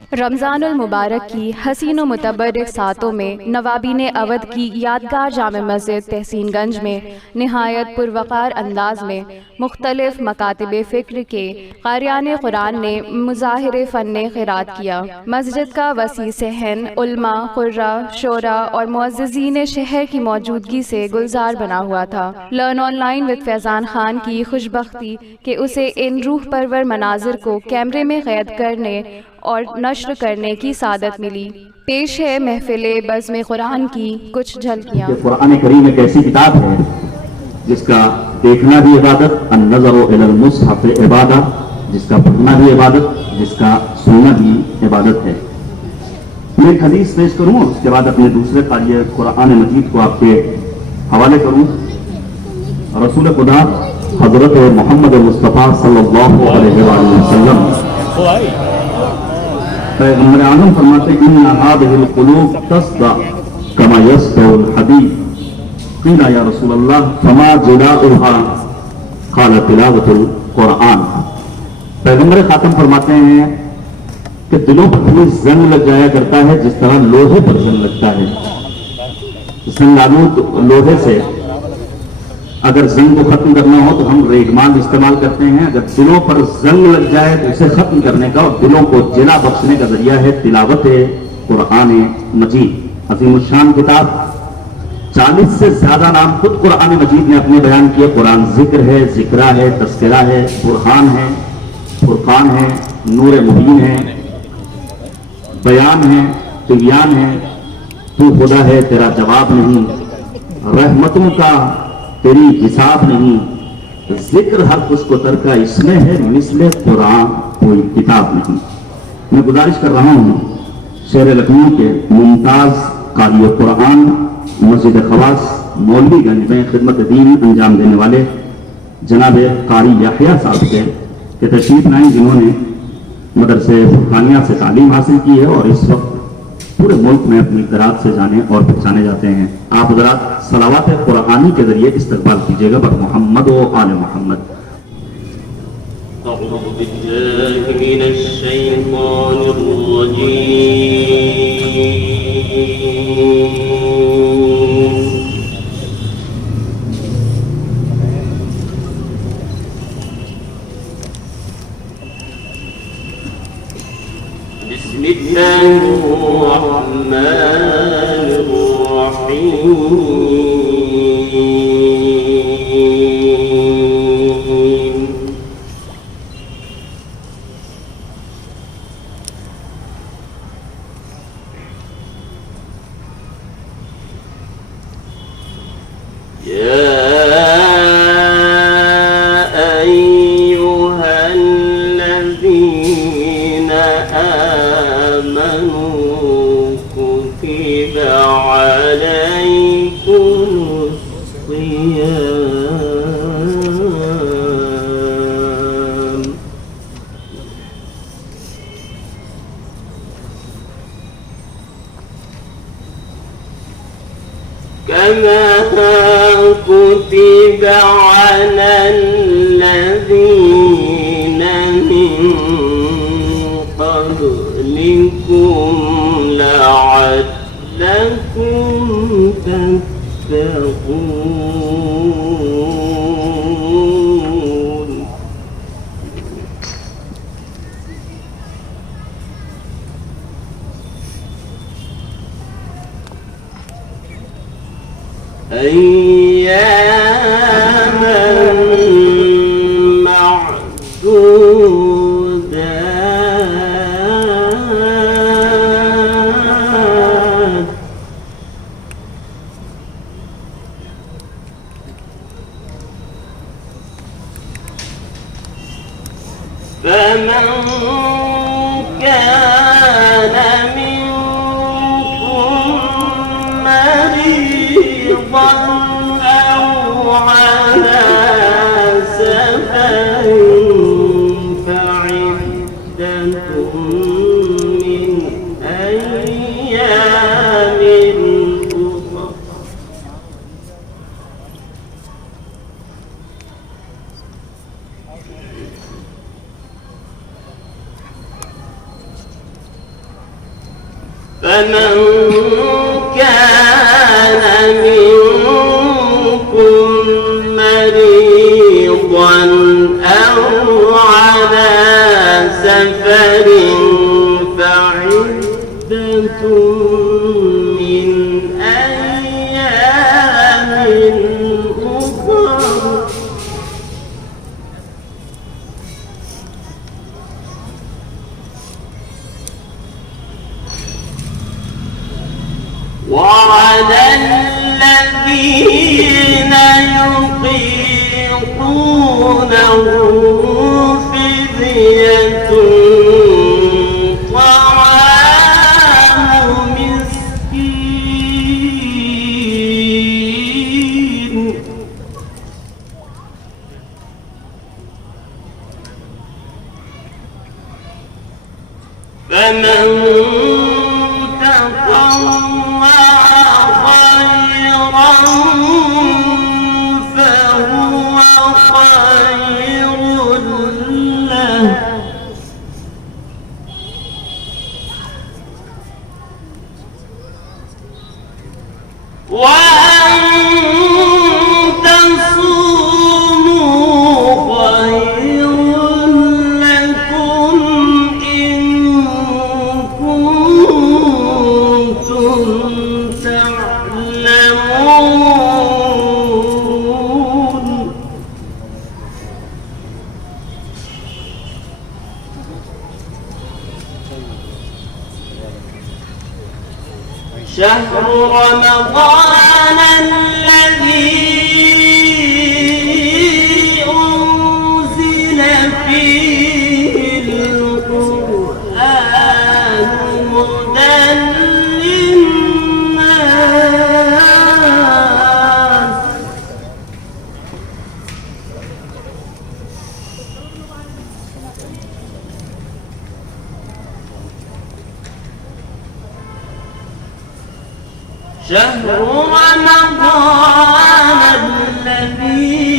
رمضان المبارک کی حسین و متبرک ساعتوں میں نوابین اودھ کی یادگار جامع مسجد تحسین گنج میں نہایت پروقار انداز میں مختلف مکاتب فکر کے قاریان قرآن نے مظاہر فن قرات کیا۔ مسجد کا وسیع صحن علماء، قراء، شعراء اور معززین شہر کی موجودگی سے گلزار بنا ہوا تھا۔ لرن آن لائن وتھ فیضان خان کی خوشبختی کہ اسے ان روح پرور مناظر کو کیمرے میں قید کرنے اور نشر کرنے کی سعادت ملی۔ پیش ہے محفل بزم قرآن کی کچھ جھلکیاں۔ قرآن کریم ایک ایسی کتاب ہے جس کا دیکھنا بھی عبادت، النظر الی المصحف عبادت، جس کا پڑھنا بھی عبادت، جس کا سننا بھی عبادت ہے۔ میں ایک حدیث پیش کروں اور اس کے بعد اپنے دوسرے قاری قرآن مجید کو آپ کے حوالے کروں۔ رسول خدا حضرت محمد مصطفیٰ صلی اللہ علیہ وآلہ وسلم پیغمبر اعظم فرماتے ہیں ان هذه القلوب تصدع كما يصدع الحديد قيل يا رسول الله فما جلاؤها قال تلاوة القرآن۔ پیغمبر خاتم فرماتے ہیں کہ دلوں پر کوئی زنگ لگ جایا کرتا ہے جس طرح لوہے پر زنگ لگتا ہے۔ زنگ آلود لوہے سے اگر زنگ کو ختم کرنا ہو تو ہم ریگمال استعمال کرتے ہیں، اگر دلوں پر زنگ لگ جائے تو اسے ختم کرنے کا اور دلوں کو جلا بخشنے کا ذریعہ ہے تلاوت قرآن مجید۔ عظیم الشان کتاب، 40 سے زیادہ نام خود قرآن مجید نے اپنے بیان کیے۔ قرآن ذکر ہے، ذکرہ ہے، تذکرہ ہے، برہان ہے، فرقان ہے، نور مبین ہے، بیان ہے، تبیان ہے، تو خدا ہے تیرا جواب نہیں، رحمتوں کا تیری حساب نہیں، ذکر ہر کچھ کو ترکا اس میں ہے، مثل قرآن کوئی کتاب نہیں۔ میں گزارش کر رہا ہوں شہر لکھنؤ کے ممتاز قاری قرآن مسجد خواص مولوی گنج میں خدمت دین انجام دینے والے جناب قاری یحییٰ صاحب سے کہ تشریف لائیں، جنہوں نے مدرسے فرقانیہ سے تعلیم حاصل کی ہے اور اس وقت پورے ملک میں اپنی اقدارات سے جانے اور پہچانے جاتے ہیں۔ آپ حضرات صلوات قرآنی کے ذریعے استقبال کیجیے گا بر محمد و آل محمد۔ اعوذ باللہ من الشیطان الرجیم، بسم اللہ الرحمن الرحیم۔ كتب على الذين من قبلكم لعلكم تتقون۔ أياما معدودات، فمن كان منكم مريضا أو على سفر فعدة من أيام أخر۔ فمن كان منكم مريضا أو على سفر فعدة من أيام أخر وعلى الذين يطيقونه فدية طعام مسكين فمن تطوع خيرا فهو خير له وأن تصوموا خير لكم إن كنتم تعلمون شهر رمضان الذي أنزل فيه القرآن هدى للناس شهر رمضان الذي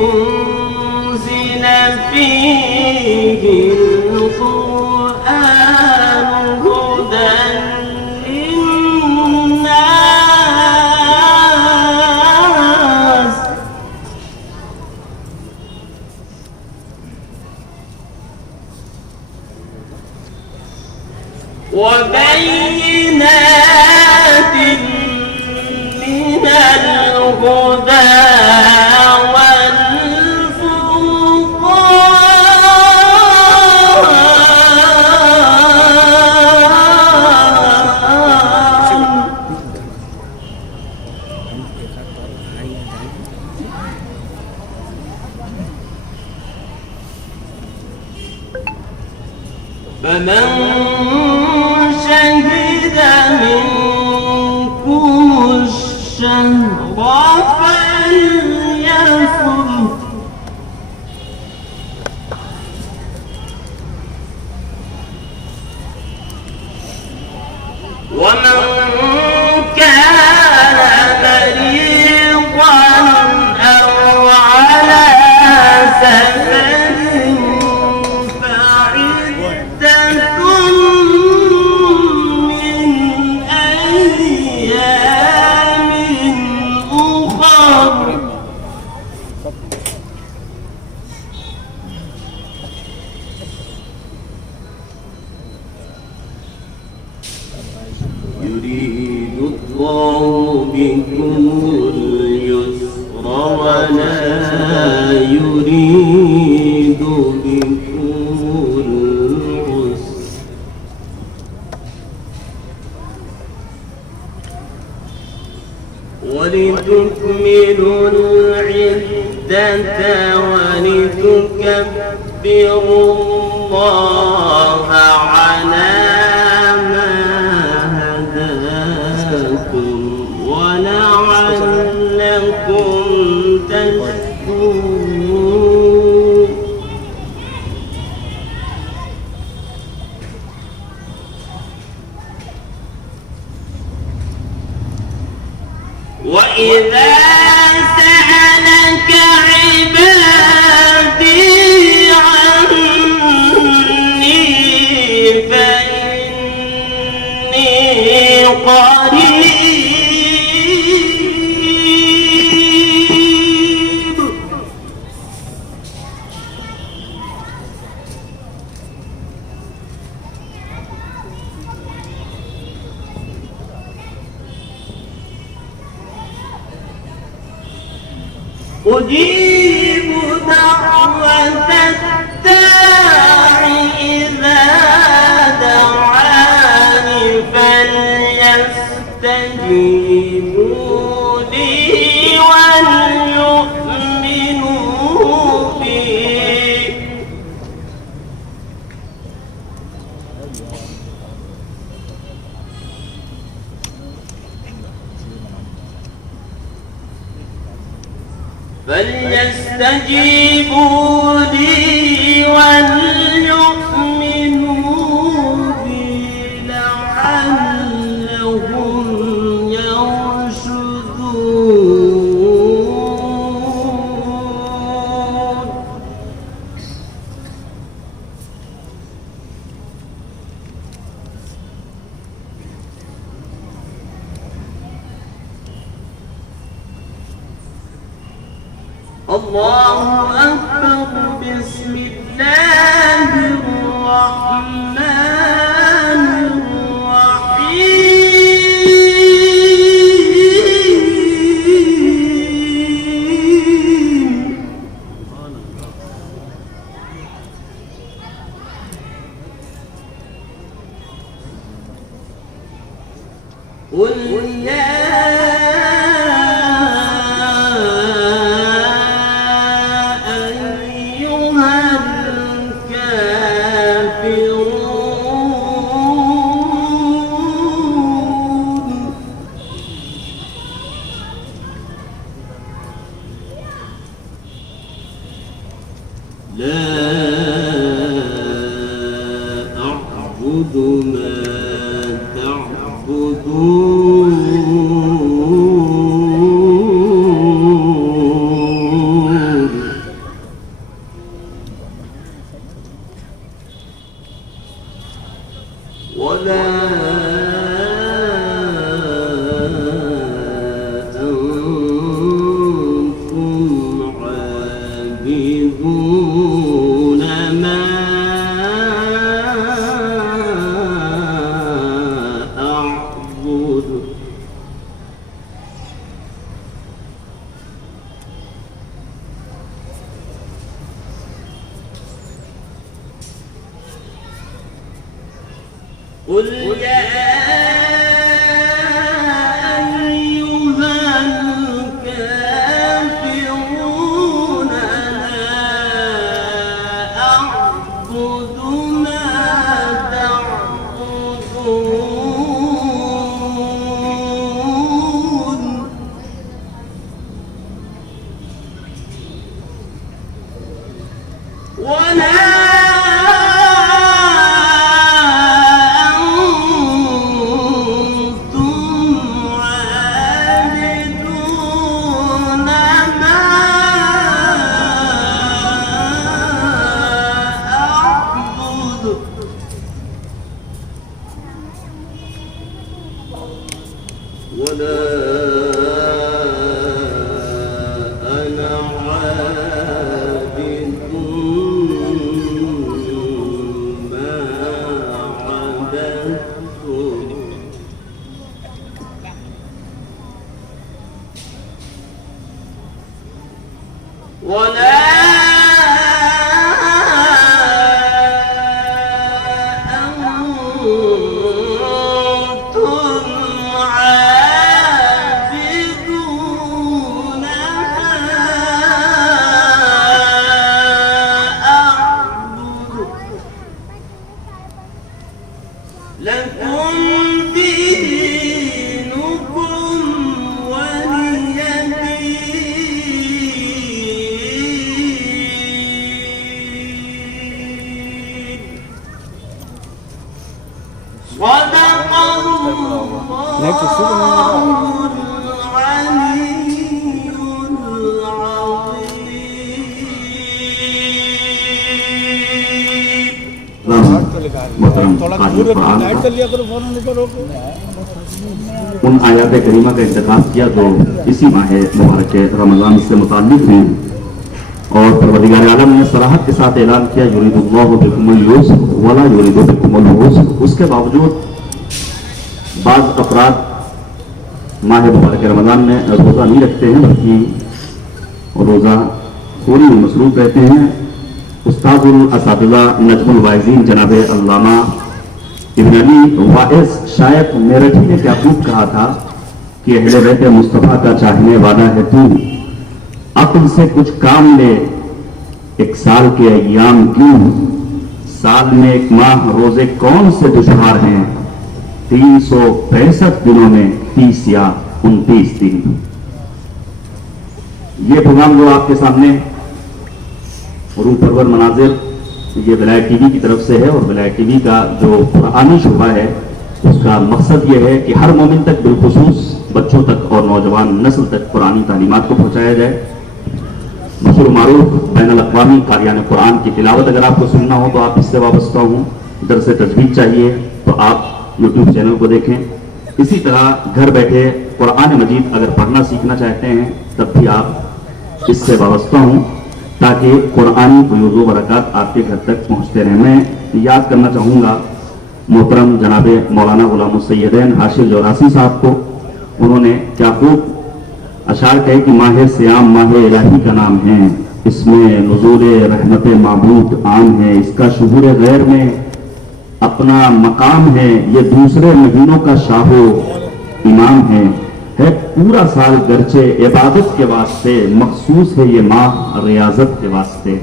أنزل فيه القرآن هدى للناس وبينات من الهدى والفرقان فمن شهد منكم الشهر فليصم ومن كان مريضا أو على سفر فعدة من أيام أخر يريد الله بكم اليسر ولا يريد بكم العسر ولتكملوا العدة ولتكبروا الله على ما هداكم ولعلكم تشكرون وإذا سألك عبادي عني فإني أجيب دعوة الداع إذا دعاني فليستجيبوا لي وليؤمنوا بي فليستجيبوا لي وليؤمنوا بي لعلهم يرشدون. الله أكبر. بسم الله الرحمن الرحيم. قل يا لا أعبد ما تعبدون ولا أنتم عابدون ما أعبد. قل يا أيها الكافرون لا أعبد ما تعبدون ولا ولا أنا عابد ما عبدتم ولا لكم دينكم ولي دين. صدق الله العلي العظيم. उन आयात करीमा का इंतखाब किया तो इसी माह मुबारक रमज़ान से मुताल्लिक़ हैं और परवरदिगार आलम ने सराहत के साथ ऐलान किया युरीदुल्लाहु बिकुमुल युस्र वला युरीदु बिकुमुल उस्र। उसके बावजूद बाज़ अफराद माह मुबारक रमज़ान में रोज़ा नहीं रखते हैं बल्कि روزہ خوری میں مصروف رہتے ہیں. استاد الاساتذہ نجم الواعظین جناب علامہ ابن علی واعظ شاید میرٹھی نے کیا خوب کہا تھا کہ اہل بیت مصطفیٰ کا چاہنے والا ہے تو عقل سے کچھ کام لے. ایک سال کے ایام کیوں، سال میں ایک ماہ روزے کون سے دشوار ہیں، 365 دنوں میں 30 یا 29 دن. یہ پروگرام جو آپ کے سامنے روح پرور مناظر یہ ولایت ٹی وی کی طرف سے ہے، اور ولایت ٹی وی کا جو قرآنی شعبہ ہے اس کا مقصد یہ ہے کہ ہر مومن تک بالخصوص بچوں تک اور نوجوان نسل تک قرآنی تعلیمات کو پہنچایا جائے. مشہور معروف بین الاقوامی قاریان قرآن کی تلاوت اگر آپ کو سننا ہو تو آپ اس سے وابستہ ہوں. درس تجوید چاہیے تو آپ یوٹیوب چینل کو دیکھیں. اسی طرح گھر بیٹھے قرآن مجید اگر پڑھنا سیکھنا چاہتے ہیں تب بھی آپ اس سے وابستہ ہوں تاکہ قرآنی فیوز و برکات آپ کے گھر تک پہنچتے رہیں. میں یاد کرنا چاہوں گا محترم جناب مولانا غلام السیدین حاشر جوراسی صاحب کو. انہوں نے کیا خوب اشعار کہے کہ ماہ سیام ماہ الہی کا نام ہے، اس میں نزول رحمت معبود عام ہے، اس کا شہور غیر میں اپنا مقام ہے، یہ دوسرے مہینوں کا شاہ و امام ہے پورا سال گرچہ عبادت کے واسطے، مخصوص ہے یہ ماہ ریاضت کے واسطے.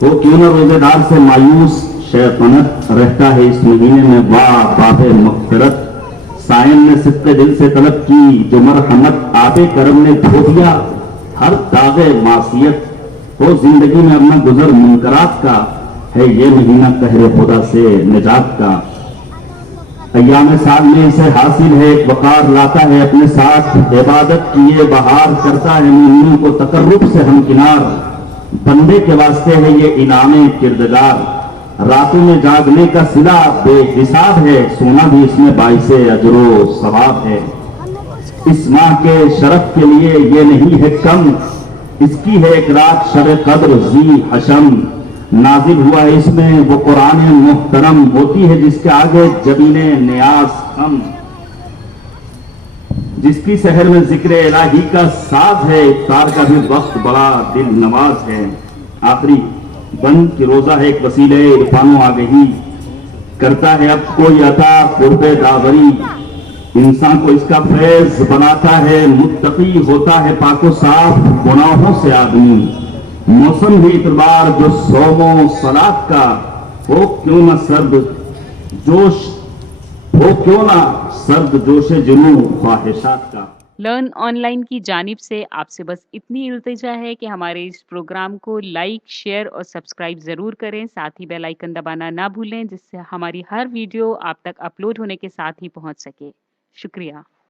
وہ کیوں نہ روزے دار سے مایوس شیطنت رہتا ہے اس مہینے میں، واہ باب مغفرت سائن نے صدق دل سے طلب کی، جو مرحمت آب کرم نے دھو دیا ہر داغ معصیت. ہو زندگی میں اپنا گزر منکرات کا، ہے یہ مہینہ قہر خدا سے نجات کا. ایام سال میں اسے حاصل ہے ایک وقار، لاتا ہے اپنے ساتھ عبادت کی یہ بہار، کرتا ہے مومنوں کو تقرب سے ہمکنار، بندے کے واسطے ہے یہ انعام کردگار. راتوں میں جاگنے کا صلہ بے حساب ہے، سونا بھی اس میں باعث اجر و ثواب ہے. اس ماہ کے شرف کے لیے یہ نہیں ہے کم، اس کی ہے ایک رات شب قدر ذی حشم. نازل ہوا ہے اس میں وہ قرآن محترم، ہوتی ہے جس کے آگے جبین نیاز خم. جس کی سحر میں ذکر الہی کا ساز ہے، افطار کا بھی وقت بڑا دل نواز ہے. آخری بند کی روزہ ہے ایک وسیلہ عرفان و آگہی، کرتا ہے اب کوئی عطا قرب داوری. انسان کو اس کا فیض بناتا ہے، متقی ہوتا ہے پاک و صاف گناہوں سے آدمی. موسم بھی اعتبار جو صوم و صلاۃ کا، ہو کیوں نہ سرد جوش جنوں خواہشات کا. لرن آن لائن کی جانب سے آپ سے بس اتنی التجا ہے کہ ہمارے اس پروگرام کو لائک، شیئر اور سبسکرائب ضرور کریں. ساتھ ہی بیل آئیکن دبانا نہ بھولیں جس سے ہماری ہر ویڈیو آپ تک اپلوڈ ہونے کے ساتھ ہی پہنچ سکے. شکریہ.